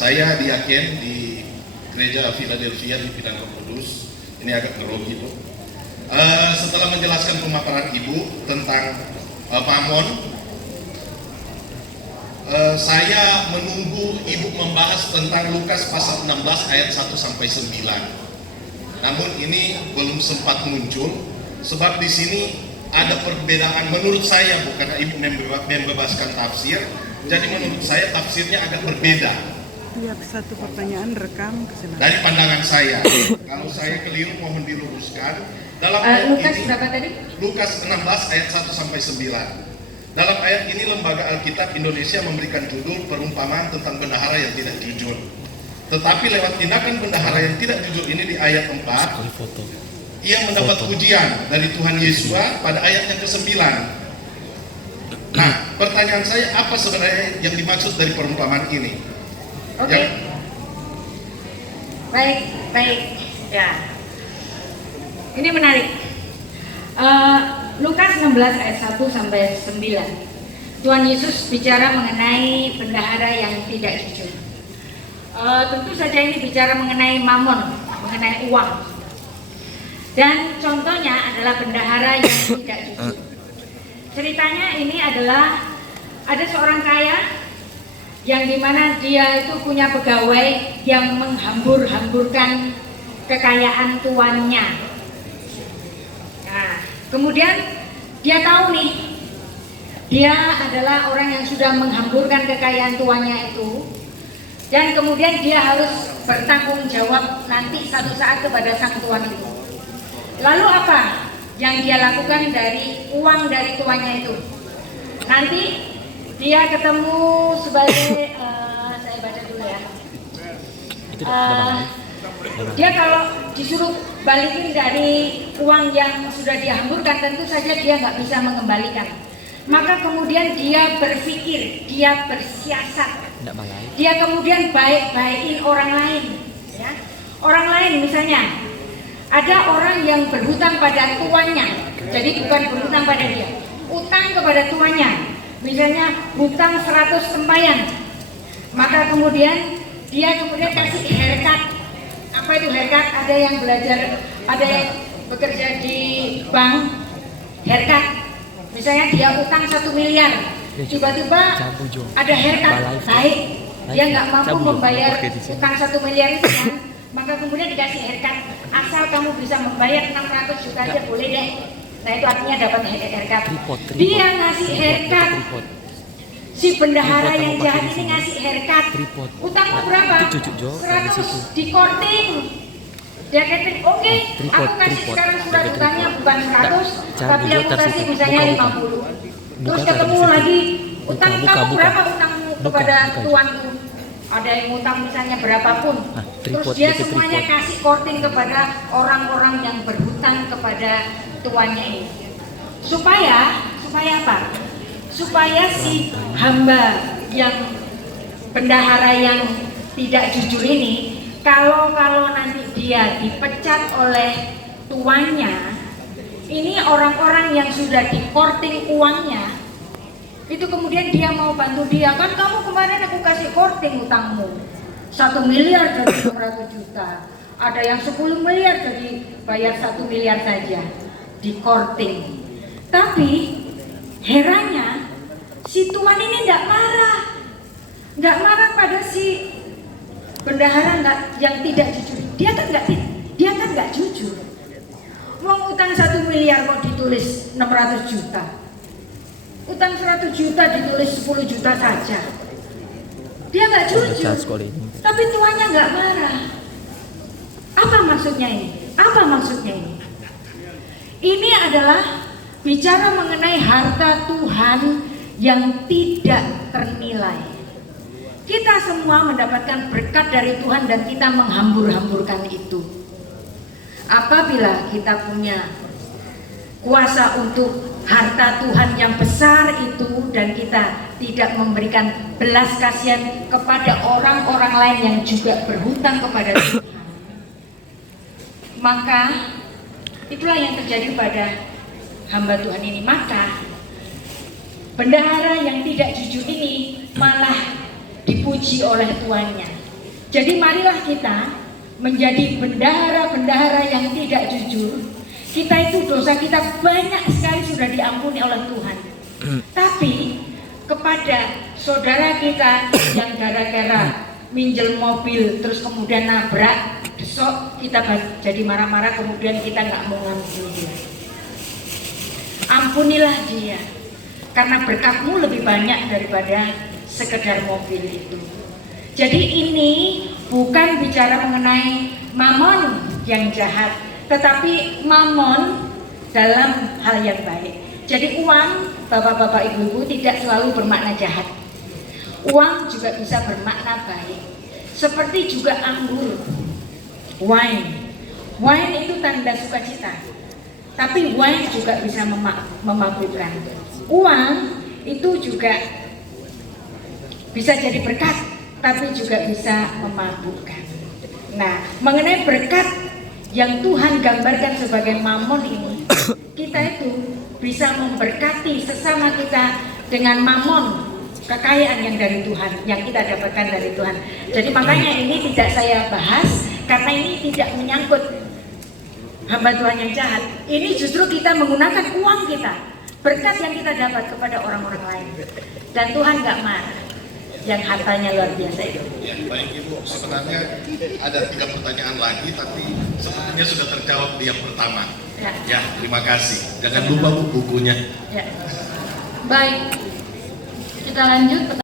Saya diaken di Gereja Philadelphia di Pinang Kudus. Ini agak grogi Bu. Setelah menjelaskan pemaparan Ibu tentang Mamon, saya menunggu Ibu membahas tentang Lukas pasal 16 ayat 1 sampai 9. Namun ini belum sempat muncul sebab di sini ada perbedaan menurut saya, bukan Ibu membebaskan tafsir. Jadi menurut saya tafsirnya agak berbeda. Tiap satu pertanyaan rekam kesenangan. Dari pandangan saya, kalau saya keliru mohon diluruskan. Dalam Lukas ini, berapa tadi? Lukas 16 ayat 1 sampai 9. Dalam ayat ini Lembaga Alkitab Indonesia memberikan judul perumpamaan tentang bendahara yang tidak jujur. Tetapi lewat tindakan bendahara yang tidak jujur ini di ayat 4, ia mendapat pujian dari Tuhan Yesus pada ayat yang ke-9. Nah, pertanyaan saya, apa sebenarnya yang dimaksud dari perumpamaan ini? Oke. Baik. Ya. Ini menarik. Lukas 16 ayat 1 sampai 9. Tuhan Yesus bicara mengenai bendahara yang tidak jujur. Tentu saja ini bicara mengenai mamon, mengenai uang. Dan contohnya adalah bendahara yang tidak jujur. Ceritanya ini adalah ada seorang kaya yang dimana dia itu punya pegawai yang menghambur-hamburkan kekayaan tuannya. Nah, kemudian dia tahu nih, dia adalah orang yang sudah menghamburkan kekayaan tuannya itu, dan kemudian dia harus bertanggung jawab nanti satu saat kepada sang tuan itu. Lalu apa yang dia lakukan dari uang dari tuannya itu? Nanti dia ketemu sebagai saya baca dulu ya. Dia kalau disuruh balikin dari uang yang sudah dia hamburkan, tentu saja dia nggak bisa mengembalikan. Maka kemudian dia berpikir, dia bersiasat, dia kemudian baik-baikin orang lain. Ya. Orang lain misalnya, ada orang yang berhutang pada tuannya, jadi bukan berhutang pada dia, utang kepada tuannya. Misalnya hutang 100 tempayan, maka kemudian dia kasih haircut. Apa itu haircut? Ada yang belajar, ada yang bekerja di bank, haircut. Misalnya dia utang 1 miliar, tiba-tiba ada haircut naik, dia nggak mampu membayar utang 1 miliar itu kan, maka kemudian dikasih haircut. Asal kamu bisa membayar 600 juta aja boleh deh. Nah itu artinya dapat haircut. Dia ngasih haircut. Si bendahara yang jahat ini ngasih haircut. Utangmu berapa? 100 di korting. Dia kata, oke, aku kasih sekarang surat utangnya bukan 100, tapi aku kasih misalnya 50. Terus ketemu lagi, utang kamu berapa utangmu kepada tuanku? Ada yang utang misalnya berapapun. Terus dia semuanya kasih korting kepada orang-orang yang berhutang kepada tuannya ini, supaya apa? Supaya si hamba yang bendahara yang tidak jujur ini, kalau nanti dia dipecat oleh tuannya, ini orang-orang yang sudah dikorting uangnya, itu kemudian dia mau bantu dia. Kan kamu kemarin aku kasih korting utangmu 1 miliar dari 600 juta, ada yang 10 miliar jadi bayar 1 miliar saja di korting. Tapi herannya si tuan ini nggak marah pada si bendahara yang tidak jujur. Dia kan nggak jujur. Mau utang 1 miliar kok ditulis 600 juta, utang 100 juta ditulis 10 juta saja. Dia nggak jujur, tapi tuannya nggak marah. Apa maksudnya ini? Ini adalah bicara mengenai harta Tuhan yang tidak ternilai. Kita semua mendapatkan berkat dari Tuhan dan kita menghambur-hamburkan itu. Apabila kita punya kuasa untuk harta Tuhan yang besar itu dan kita tidak memberikan belas kasihan kepada orang-orang lain yang juga berhutang kepada Tuhan, maka itulah yang terjadi pada hamba Tuhan ini. Maka bendahara yang tidak jujur ini malah dipuji oleh tuannya. Jadi marilah kita menjadi bendahara-bendahara yang tidak jujur. Kita itu dosa kita banyak sekali sudah diampuni oleh Tuhan. Tapi kepada saudara kita yang gara-gara minjel mobil terus kemudian nabrak, besok kita jadi marah-marah, kemudian kita nggak mau ngampuni dia. Ampunilah dia, karena berkatmu lebih banyak daripada sekedar mobil itu. Jadi ini bukan bicara mengenai mamon yang jahat, tetapi mamon dalam hal yang baik. Jadi uang, bapak-bapak, ibu-ibu, tidak selalu bermakna jahat. Uang juga bisa bermakna baik. Seperti juga anggur, wine. Wine itu tanda sukacita, tapi wine juga bisa memabukkan. Uang itu juga bisa jadi berkat, tapi juga bisa memabukkan. Nah, mengenai berkat yang Tuhan gambarkan sebagai mamon ini, kita itu bisa memberkati sesama kita dengan mamon, kekayaan yang dari Tuhan, yang kita dapatkan dari Tuhan. Jadi makanya ini tidak saya bahas, karena ini tidak menyangkut hamba Tuhan yang jahat. Ini justru kita menggunakan uang kita, berkat yang kita dapat kepada orang-orang lain. Dan Tuhan nggak marah, yang hartanya luar biasa itu. Ya, baik Ibu. Sebenarnya ada 3 pertanyaan lagi, tapi sepertinya sudah terjawab di yang pertama. Ya, terima kasih. Jangan lupa Bu bukunya. Ya. Baik, kita lanjut.